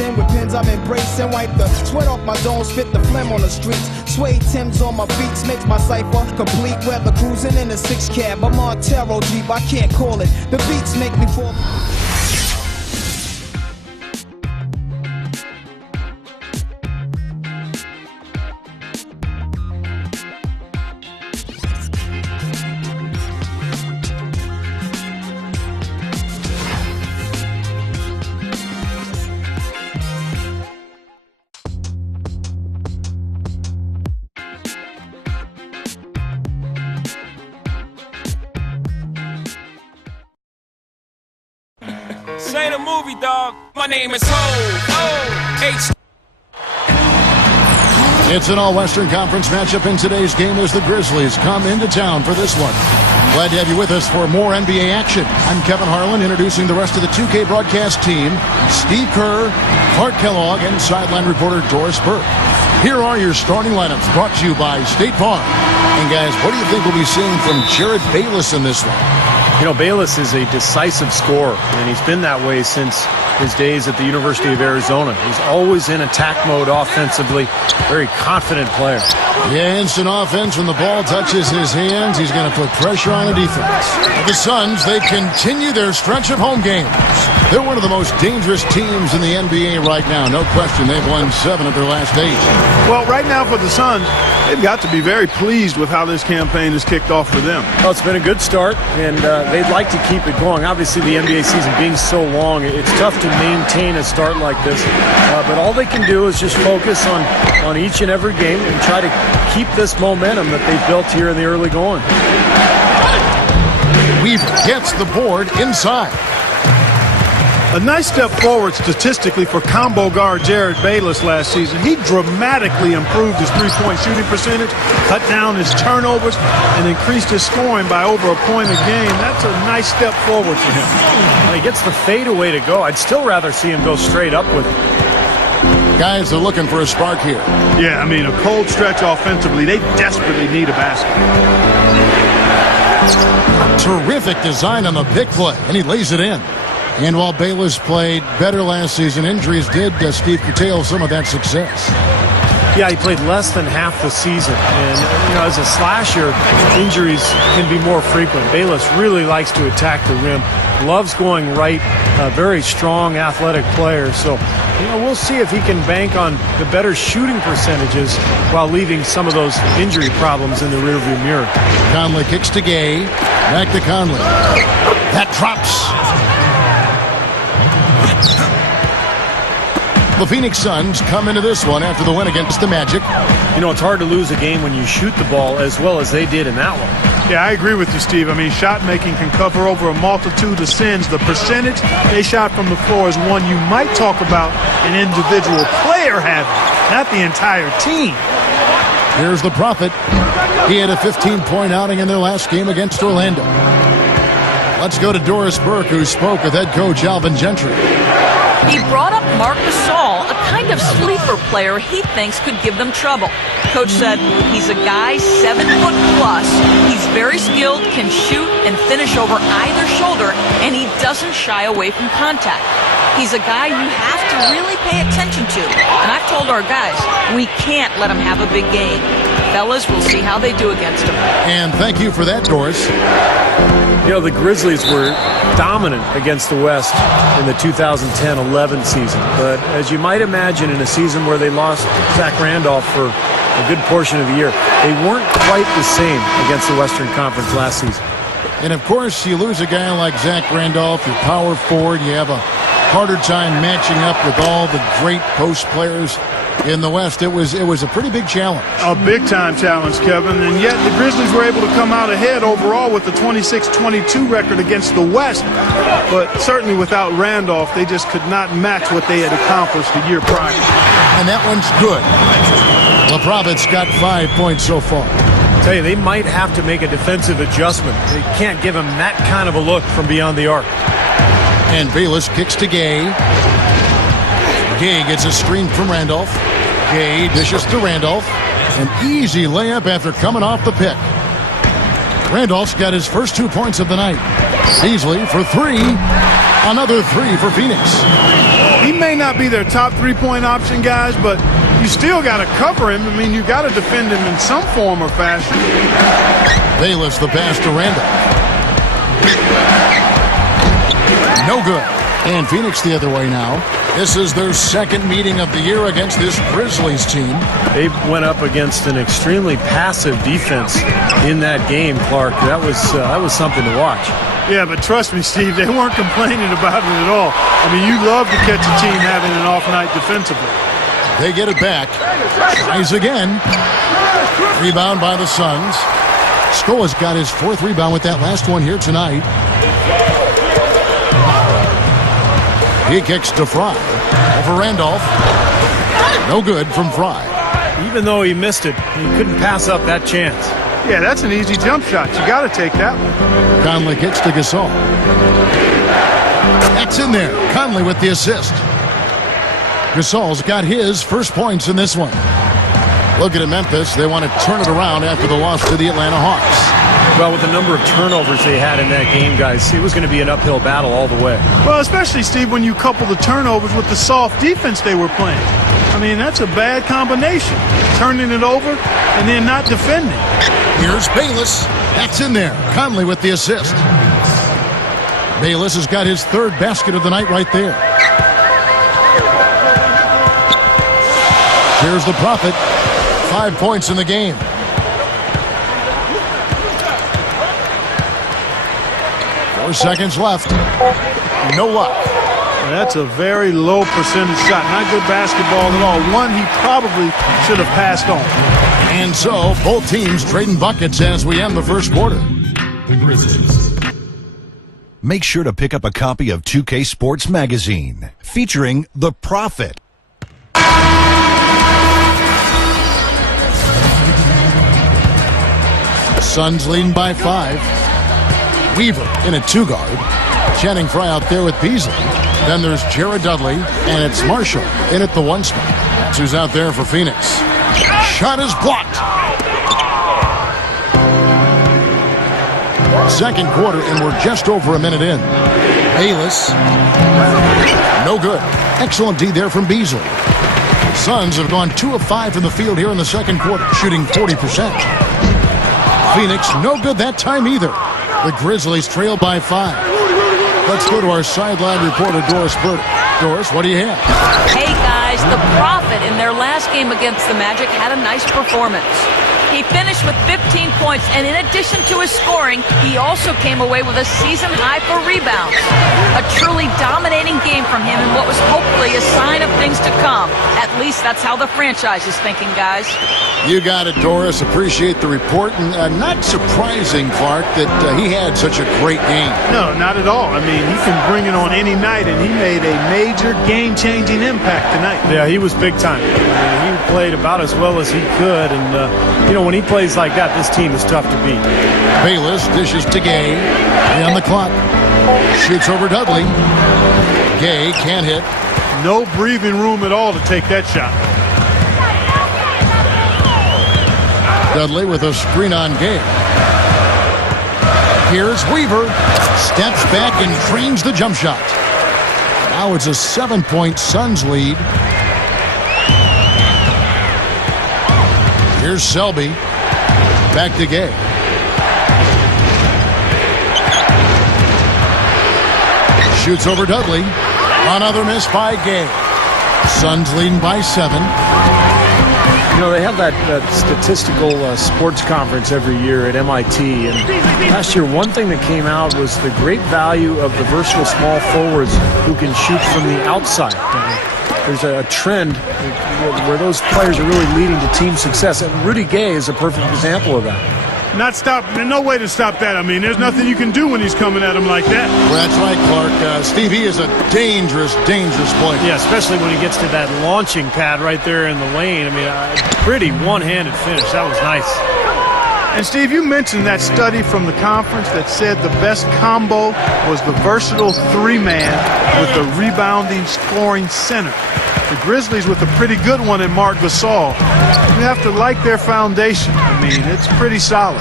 racing with pins I'm embracing. Wipe the sweat off my dome, spit the phlegm on the streets. Suede Timbs on my beats makes my cipher complete. Weather cruising in a 6 cab, I'm on Montero Jeep, I can't call it. The beats make me fall. This ain't a movie, dog. My name is Ho. It's an all-Western Conference matchup in today's game as the Grizzlies come into town for this one. Glad to have you with us for more NBA action. I'm Kevin Harlan, introducing the rest of the 2K broadcast team. Steve Kerr, Clark Kellogg, and sideline reporter Doris Burke. Here are your starting lineups, brought to you by State Farm. And guys, what do you think we'll be seeing from Jared Bayless in this one? You know, Bayless is a decisive scorer, and he's been that way since his days at the University of Arizona. He's always in attack mode offensively. Very confident player. Yeah, instant offense when the ball touches his hands. He's going to put pressure on the defense. The Suns, they continue their stretch of home games. They're one of the most dangerous teams in the NBA right now. No question, they've won 7 of their last 8. Well, right now for the Suns, they've got to be very pleased with how this campaign has kicked off for them. Well, it's been a good start, and they'd like to keep it going. Obviously, the NBA season being so long, it's tough to maintain a start like this. But all they can do is just focus on each and every game and try to keep this momentum that they've built here in the early going. Weaver gets the board inside. A nice step forward statistically for combo guard Jared Bayless last season. He dramatically improved his three-point shooting percentage, cut down his turnovers, and increased his scoring by over a point a game. That's a nice step forward for him. Well, he gets the fadeaway to go. I'd still rather see him go straight up with it. Guys are looking for a spark here. Yeah, I mean, a cold stretch offensively. They desperately need a basket. Terrific design on the pick play, and he lays it in. And while Bayless played better last season, injuries did, Steve, curtail some of that success. Yeah, he played less than half the season. And, you know, as a slasher, injuries can be more frequent. Bayless really likes to attack the rim, loves going right, very strong, athletic player. So, you know, we'll see if he can bank on the better shooting percentages while leaving some of those injury problems in the rearview mirror. Conley kicks to Gay. Back to Conley. That drops. The Phoenix Suns come into this one after the win against the Magic. You know, it's hard to lose a game when you shoot the ball as well as they did in that one. Yeah, I agree with you, Steve. I mean, shot making can cover over a multitude of sins. The percentage they shot from the floor is one you might talk about an individual player having, not the entire team. Here's the Prophet. He had a 15-point outing in their last game against Orlando. Let's go to Doris Burke, who spoke with head coach Alvin Gentry. He brought up Marc Gasol, a kind of sleeper player he thinks could give them trouble. Coach said he's a guy 7 foot plus. He's very skilled, can shoot and finish over either shoulder, and he doesn't shy away from contact. He's a guy you have to really pay attention to. And I've told our guys, we can't let him have a big game. Fellas, we'll see how they do against him. And thank you for that, Doris. You know, the Grizzlies were dominant against the West in the 2010-11 season. But as you might imagine, in a season where they lost Zach Randolph for a good portion of the year, they weren't quite the same against the Western Conference last season. And, of course, you lose a guy like Zach Randolph, your power forward. You have a harder time matching up with all the great post players in the West. It was a pretty big challenge. A big-time challenge, Kevin, and yet the Grizzlies were able to come out ahead overall with the 26-22 record against the West. But certainly without Randolph, they just could not match what they had accomplished the year prior. And that one's good. The Prophets got 5 points so far. I tell you, they might have to make a defensive adjustment. They can't give him that kind of a look from beyond the arc. And Bayless kicks to Gay. Gay gets a screen from Randolph. Gay dishes to Randolph. An easy layup after coming off the pick. Randolph's got his first 2 points of the night. Beasley for three. Another three for Phoenix. He may not be their top three-point option, guys, but you still got to cover him. I mean, you got to defend him in some form or fashion. Bayless the pass to Randolph. No good. And Phoenix the other way now. This is their second meeting of the year against this Grizzlies team. They went up against an extremely passive defense in that game, Clark. That was something to watch. Yeah, but trust me, Steve, they weren't complaining about it at all. I mean, you love to catch a team having an off night defensively. They get it back. Tries again. Rebound by the Suns. Scoa's got his fourth rebound with that last one here tonight. He kicks to Fry. Over Randolph. No good from Fry. Even though he missed it, he couldn't pass up that chance. Yeah, that's an easy jump shot. You got to take that one. Conley kicks to Gasol. That's in there. Conley with the assist. Gasol's got his first points in this one. Looking at Memphis, they want to turn it around after the loss to the Atlanta Hawks. Well, with the number of turnovers they had in that game, guys, it was going to be an uphill battle all the way. Well, especially, Steve, when you couple the turnovers with the soft defense they were playing. I mean, that's a bad combination. Turning it over and then not defending. Here's Bayless. That's in there. Conley with the assist. Bayless has got his third basket of the night right there. Here's the Prophet. 5 points in the game. Seconds left. No luck. That's a very low percentage shot. Not good basketball at all. One he probably should have passed on. And so both teams trading buckets as we end the first quarter. Make sure to pick up a copy of 2K Sports Magazine featuring The Prophet. Suns leading by 5. Weaver in a two-guard. Channing Frye out there with Beasley. Then there's Jared Dudley, and it's Marshall in at the one spot. That's who's out there for Phoenix. Shot is blocked. Second quarter, and we're just over a minute in. Bayless. No good. Excellent D there from Beasley. Suns have gone 2 of 5 from the field here in the second quarter, shooting 40%. Phoenix, no good that time either. The Grizzlies trail by 5. Let's go to our sideline reporter, Doris Burdick. Doris, what do you have? Hey, guys, the Prophet in their last game against the Magic had a nice performance. He finished with 15 points, and in addition to his scoring, he also came away with a season high for rebounds. A truly dominating game from him and what was hopefully a sign of things to come. At least that's how the franchise is thinking, guys. You got it, Doris. Appreciate the report. And not surprising, Clark, that he had such a great game. No, not at all. I mean, he can bring it on any night, and he made a major game-changing impact tonight. Yeah, he was big time. I mean, he played about as well as he could, and, when he plays like that, this team is tough to beat. Bayless dishes to Gay. Gay on the clock. Shoots over Dudley. Gay can't hit. No breathing room at all to take that shot. Dudley with a screen on Gay. Here's Weaver. Steps back and trains the jump shot. Now it's a 7-point Suns lead. Here's Selby. Back to Gay. Shoots over Dudley. Another miss by Gay. Suns leading by 7. They have that statistical sports conference every year at MIT. And last year, one thing that came out was the great value of the versatile small forwards who can shoot from the outside. There's a trend where those players are really leading to team success. And Rudy Gay is a perfect example of that. No way to stop that. I mean, there's nothing you can do when he's coming at him like that. Well, that's right, Clark. Steve, he is a dangerous, dangerous player. Yeah, especially when he gets to that launching pad right there in the lane. I mean, pretty one-handed finish. That was nice. And, Steve, you mentioned that study from the conference that said the best combo was the versatile three-man with the rebounding, scoring center. The Grizzlies with a pretty good one in Marc Gasol. You have to like their foundation. I mean, it's pretty solid.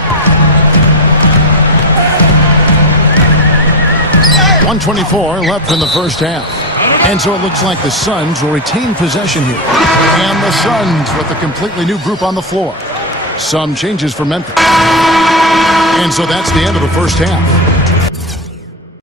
1:24 left in the first half. And so it looks like the Suns will retain possession here. And the Suns with a completely new group on the floor. Some changes for Memphis. And so that's the end of the first half.